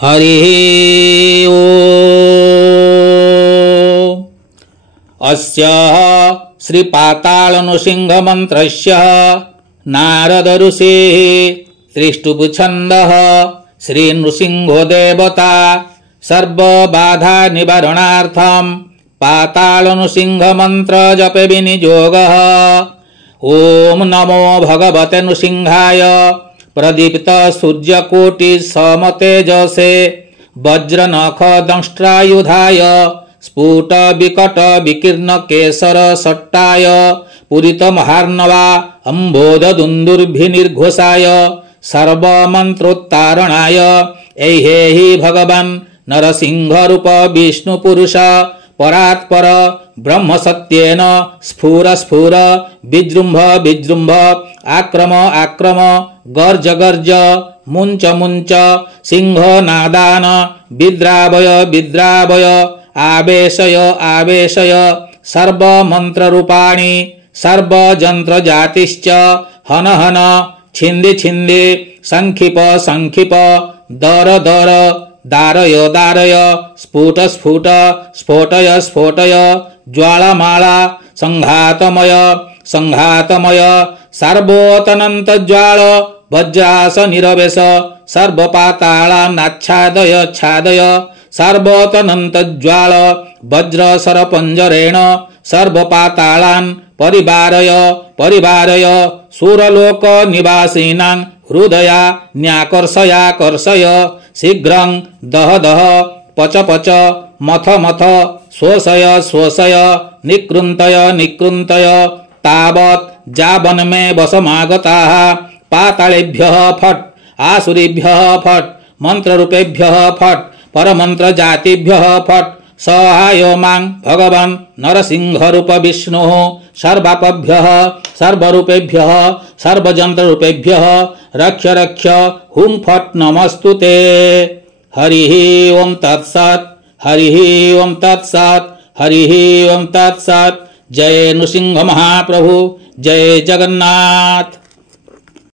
हरि ओम्। अस्य श्रीपातालनृसिंहमन्त्रस्य नारद ऋषिः त्रिष्टुप्छन्दः श्रीनृसिंहो देवता सर्वबाधा निवारणार्थं पातालनृसिंहमन्त्र जपे विनियोगः। ओम नमो भगवते नृसिंहाय प्रदीप्त सूर्यकोटि समतेजसे वज्रनख दंष्ट्रायुधाय स्फुट विकट विकीर्ण केसर सट्टाय पूरित महार्णवा अंबोध दुंदुर्भिर्घोषाय सर्वमंत्रोच्चारणाय ऐहे हि भगवान नरसिंह रूप विष्णु पुरुष परात्पर ब्रह्म सत्येन स्फुर स्फुर विजृंभ विजृंभ आक्रम आक्रम गर्ज गर्ज मुंच मुंच सिंह नादान विद्रावय विद्रावय आवेशय आवेशय सर्व मंत्र रूपाणि सर्व जंत्र जातिश्च हन हन छिंदि छिंदि संक्षिप संक्षिप दर दर दारय दारय स्फुट स्फुट स्फोटय स्फोटय ज्वालामाला संघातमय संघातमय सर्वोतनंत ज्वाल वज्रास निरवेश सर्वपातालानाच्छादय छादय सर्वोतनंत ज्वाल वज्र सरपंजरेण सर्वपातालान् परिवारय परिवारय सुरलोक निवासिनां हृदया न्याकर्षयाकर्षय शीघ्रं दह दह पच पच मथ मथ शोषय शोषय निकृन्तय निकृन्तय तावत् जावन मे वशमागताः पातालेभ्यः फट् आसुरेभ्यः फट् मंत्ररूपेभ्यः फट् परमंत्र जातिभ्यः फट् सहाय मां भगवान् नरसिंहरूप विष्णुः सर्वापभ्यः सर्वरूपेभ्यः सर्वजंत्ररूपेभ्यः रक्ष रक्ष हुं फट् नमस्तुते। हरिः ओं तत्सत् हरिः ओं तत्सत् हरिः ओं तत्सत्। जय नृसिंह महाप्रभु जय जगन्नाथ।